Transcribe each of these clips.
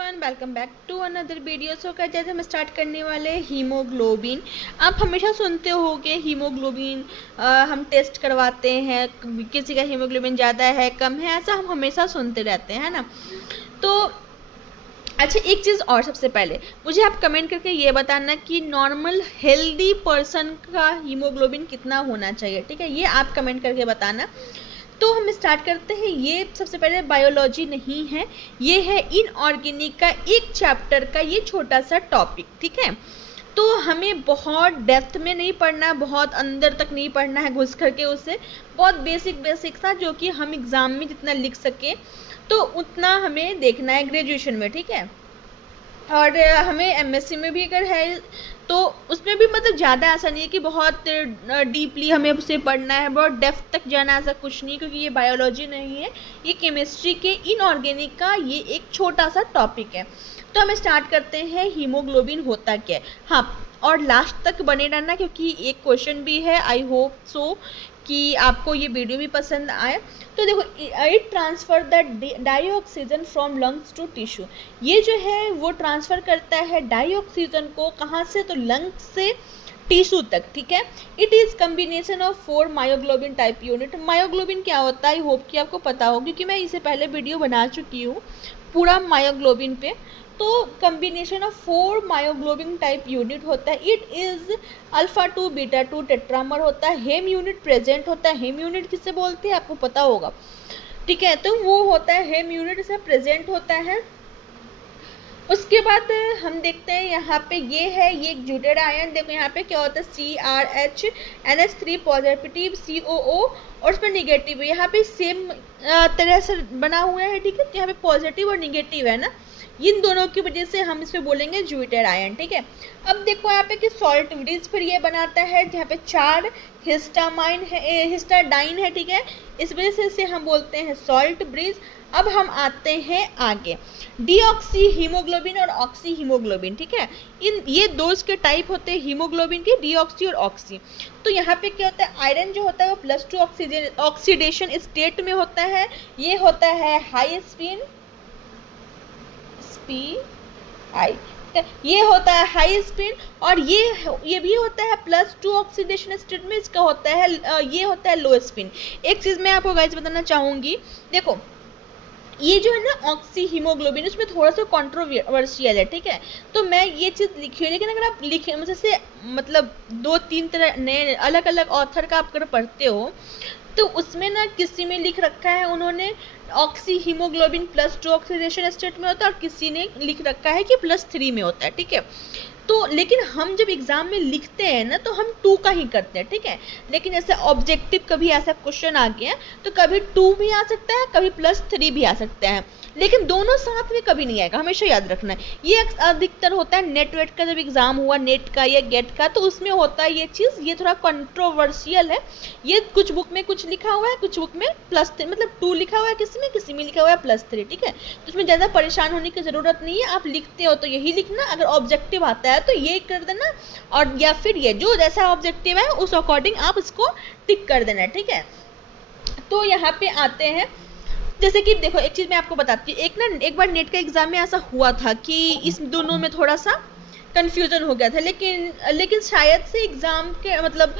Everyone, welcome back to another video. So का जैसे हम स्टार्ट करने वाले हीमोग्लोबिन। आप हमेशा सुनते होगे हीमोग्लोबिन हम टेस्ट करवाते हैं, किसी का हीमोग्लोबिन ज़्यादा है कम है, ऐसा हम हमेशा सुनते रहते हैं, है ना। तो अच्छा, एक चीज़ और, सबसे पहले मुझे आप कमेंट करके ये बताना कि नॉर्मल हेल्दी पर्सन का हीमोग्लोबिन कितना होना चाहिए, ठीक है। ये आप कमेंट करके बताना। तो हम स्टार्ट करते हैं। ये सबसे पहले बायोलॉजी नहीं है, ये है इनऑर्गेनिक का एक चैप्टर का ये छोटा सा टॉपिक, ठीक है। तो हमें बहुत डेप्थ में नहीं पढ़ना, बहुत अंदर तक नहीं पढ़ना है घुस करके, उससे बहुत बेसिक सा जो कि हम एग्ज़ाम में जितना लिख सके तो उतना हमें देखना है ग्रेजुएशन में, ठीक है। और हमें एमएससी में भी अगर है तो उसमें भी मतलब ज़्यादा ऐसा नहीं है कि बहुत डीपली हमें उसे पढ़ना है, बहुत डेप्थ तक जाना, ऐसा कुछ नहीं, क्योंकि ये बायोलॉजी नहीं है, ये केमिस्ट्री के इनऑर्गेनिक का ये एक छोटा सा टॉपिक है। तो हम स्टार्ट करते हैं, हीमोग्लोबिन होता क्या है। हाँ, और लास्ट तक बने रहना क्योंकि एक क्वेश्चन भी है। आई होप सो कि आपको ये वीडियो भी पसंद आए। तो देखो, it transfer the dioxygen from lungs to tissue. ये जो है वो ट्रांसफ़र करता है डाइऑक्सीजन को, कहाँ से, तो लंग्स से टिश्यू तक, ठीक है। It is combination of 4 myoglobin type unit. Myoglobin क्या होता है, आई होप कि आपको पता हो, क्योंकि मैं इससे पहले वीडियो बना चुकी हूँ पूरा मायोग्लोबिन पे। तो combination of 4 myoglobin type unit होता है। It is alpha 2 beta 2 tetramer होता है। हेम यूनिट प्रेजेंट होता है। हेम यूनिट किससे बोलते हैं आपको पता होगा, ठीक है। तो वो होता है हेम यूनिट, इससे प्रेजेंट होता है। उसके बाद हम देखते हैं यहाँ पे ये है, ये एक ज्यूटेड आयन। देखो यहाँ पे क्या होता है, CRH NH3 पॉजिटिव, COO और उसमें निगेटिव है। यहाँ पे सेम तरह से बना हुआ है, ठीक है। तो यहाँ पे पॉजिटिव और निगेटिव है ना, इन दोनों की वजह से हम इसमें बोलेंगे ज्यूटेड आयन, ठीक है। अब देखो यहाँ पे कि सॉल्ट ब्रिज फिर ये बनाता है, यहाँ पे 4 हिस्टामाइन है, हिस्टाडाइन है, ठीक है। इस वजह से इसे हम बोलते हैं सॉल्ट ब्रिज। अब हम आते हैं आगे, डीऑक्सी हीमोग्लोबिन और ऑक्सी हीमोग्लोबिन, ठीक है। इन ये दो के टाइप होते हैं हीमोग्लोबिन के, डीऑक्सी और ऑक्सी। तो यहाँ पे क्या होता है, आयरन जो होता है वो +2 ऑक्सीडेशन स्टेट में होता है। ये होता है हाई स्पिन, ये होता है हाई स्पिन, और ये भी होता है +2 ऑक्सीडेशन स्टेट में, इसका होता है ये होता है लो स्पिन। एक चीज़ मैं आपको गाइस बताना चाहूँगी, देखो ये जो है ना ऑक्सी हीमोग्लोबिन, उसमें थोड़ा सा कंट्रोवर्शियल है, ठीक है। तो मैं ये चीज़ लिखी है, लेकिन अगर आप लिखे मुझसे मतलब 2-3 तरह नए अलग अलग ऑथर का आप अगर पढ़ते हो तो उसमें ना किसी में लिख रखा है उन्होंने ऑक्सी हीमोग्लोबिन +2 ऑक्सीडेशन स्टेट में होता है, और किसी ने लिख रखा है कि +3 में होता है, ठीक है। तो लेकिन हम जब एग्जाम में लिखते हैं ना तो हम 2 का ही करते हैं, ठीक है। लेकिन जैसे ऑब्जेक्टिव कभी ऐसा क्वेश्चन आ गया तो कभी 2 भी आ सकता है, कभी +3 भी आ सकता है, लेकिन दोनों साथ में कभी नहीं आएगा, हमेशा याद रखना है। ये अधिकतर होता है नेट वेट का, जब एग्जाम हुआ नेट का या गेट का, तो उसमें होता है ये चीज़। ये थोड़ा कंट्रोवर्शियल है, ये कुछ बुक में कुछ लिखा हुआ है, कुछ बुक में +3 मतलब 2 लिखा हुआ है, किसी में लिखा हुआ है +3, ठीक है। तो उसमें ज़्यादा परेशान होने की ज़रूरत नहीं है। आप लिखते हो तो यही लिखना, अगर ऑब्जेक्टिव आता है तो ये कर देना, और या फिर ये जो जैसा ऑब्जेक्टिव है उस अकॉर्डिंग आप इसको टिक कर देना, ठीक है। तो यहाँ पे आते हैं, जैसे कि देखो एक चीज़ मैं आपको बताती हूँ, एक बार नेट का एग्जाम में ऐसा हुआ था कि इस दोनों में थोड़ा सा कन्फ्यूजन हो गया था, लेकिन शायद से एग्जाम के मतलब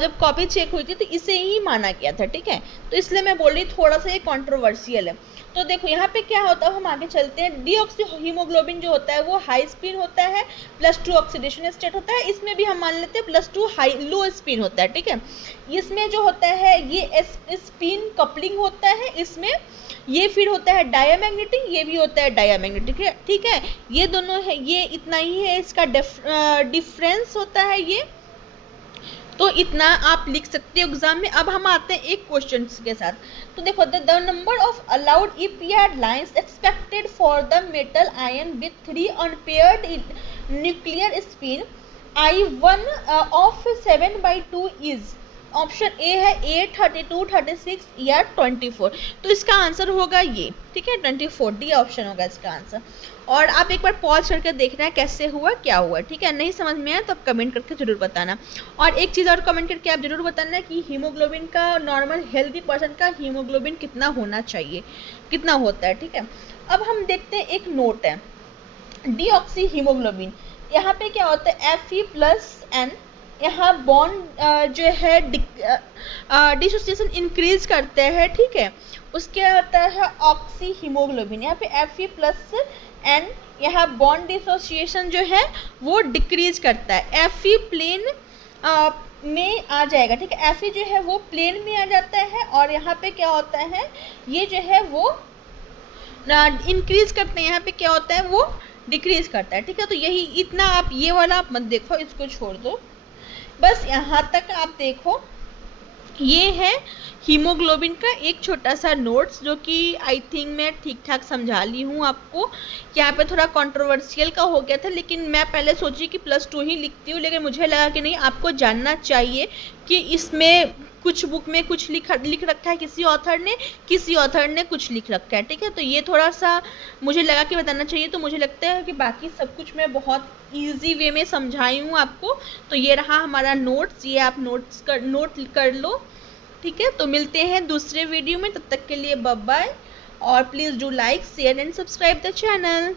जब कॉपी चेक हुई थी तो इसे ही माना गया था, ठीक है। तो इसलिए मैं बोल रही थोड़ा सा ये कंट्रोवर्शियल है। तो देखो यहाँ पे क्या होता है, हम आगे चलते हैं। डीऑक्सी हीमोग्लोबिन जो होता है वो हाई स्पिन होता है, +2 ऑक्सीडेशन स्टेट होता है। इसमें भी हम मान लेते हैं +2 हाई लो स्पिन होता है, ठीक है। इसमें जो होता है ये स्पिन कपलिंग होता है, इसमें ये फिर होता है डायामैग्नेटिक, ये भी होता है डायामैग्नेटिक, ठीक है। ये दोनों है, ये इतना ही है इसका डिफरेंस होता है ये। तो इतना आप लिख सकते हो एग्जाम में। अब हम आते हैं एक क्वेश्चन के साथ। तो देखो, the number of allowed EPR lines expected for the metal ion with 3 unpaired nuclear spin I1 of 7/2 is, option A है 8, 32, 36 या 24। तो इसका आंसर होगा ये, ठीक है, 24, डी ऑप्शन होगा इसका आंसर। और आप एक बार पॉज करके देखना है कैसे हुआ क्या हुआ, ठीक है। नहीं समझ में आया तो आप कमेंट करके जरूर बताना। और एक चीज़ और कमेंट करके आप जरूर बताना कि हीमोग्लोबिन का, नॉर्मल हेल्दी पर्सन का हीमोग्लोबिन कितना होना चाहिए, कितना होता है, ठीक है। अब हम देखते हैं, एक नोट है, डीऑक्सी हीमोग्लोबिन, यहाँ पे क्या होता है Fe+N, यहाँ बॉन्ड जो है डिसोसिएशन इंक्रीज करते हैं, ठीक है। उसके आता है ऑक्सी हीमोग्लोबिन, यहाँ पे Fe+N, यहाँ बॉन्ड डिसोसिएशन जो है वो डिक्रीज करता है। Fe प्लेन में आ जाएगा, ठीक है। Fe जो है वो प्लेन में आ जाता है और यहाँ पे क्या होता है, ये जो है वो इंक्रीज करते हैं, यहाँ पे क्या होता है वो डिक्रीज करता है, ठीक है। तो यही इतना, आप ये वाला आप मत देखो, इसको छोड़ दो, बस यहाँ तक आप देखो। ये है हीमोग्लोबिन का एक छोटा सा नोट्स, जो कि आई थिंक मैं ठीक ठाक समझा ली हूँ आपको। यहाँ पे थोड़ा कंट्रोवर्शियल का हो गया था, लेकिन मैं पहले सोची कि +2 ही लिखती हूँ, लेकिन मुझे लगा कि नहीं, आपको जानना चाहिए कि इसमें कुछ बुक में कुछ लिख रखा है किसी ऑथर ने कुछ लिख रखा है, ठीक है। तो ये थोड़ा सा मुझे लगा कि बताना चाहिए। तो मुझे लगता है कि बाकी सब कुछ मैं बहुत ईजी वे में समझाई हूँ आपको। तो ये रहा हमारा नोट्स, ये आप नोट कर लो, ठीक है। तो मिलते हैं दूसरे वीडियो में, तब तक के लिए बाय बाय, और please do like, share and subscribe the channel.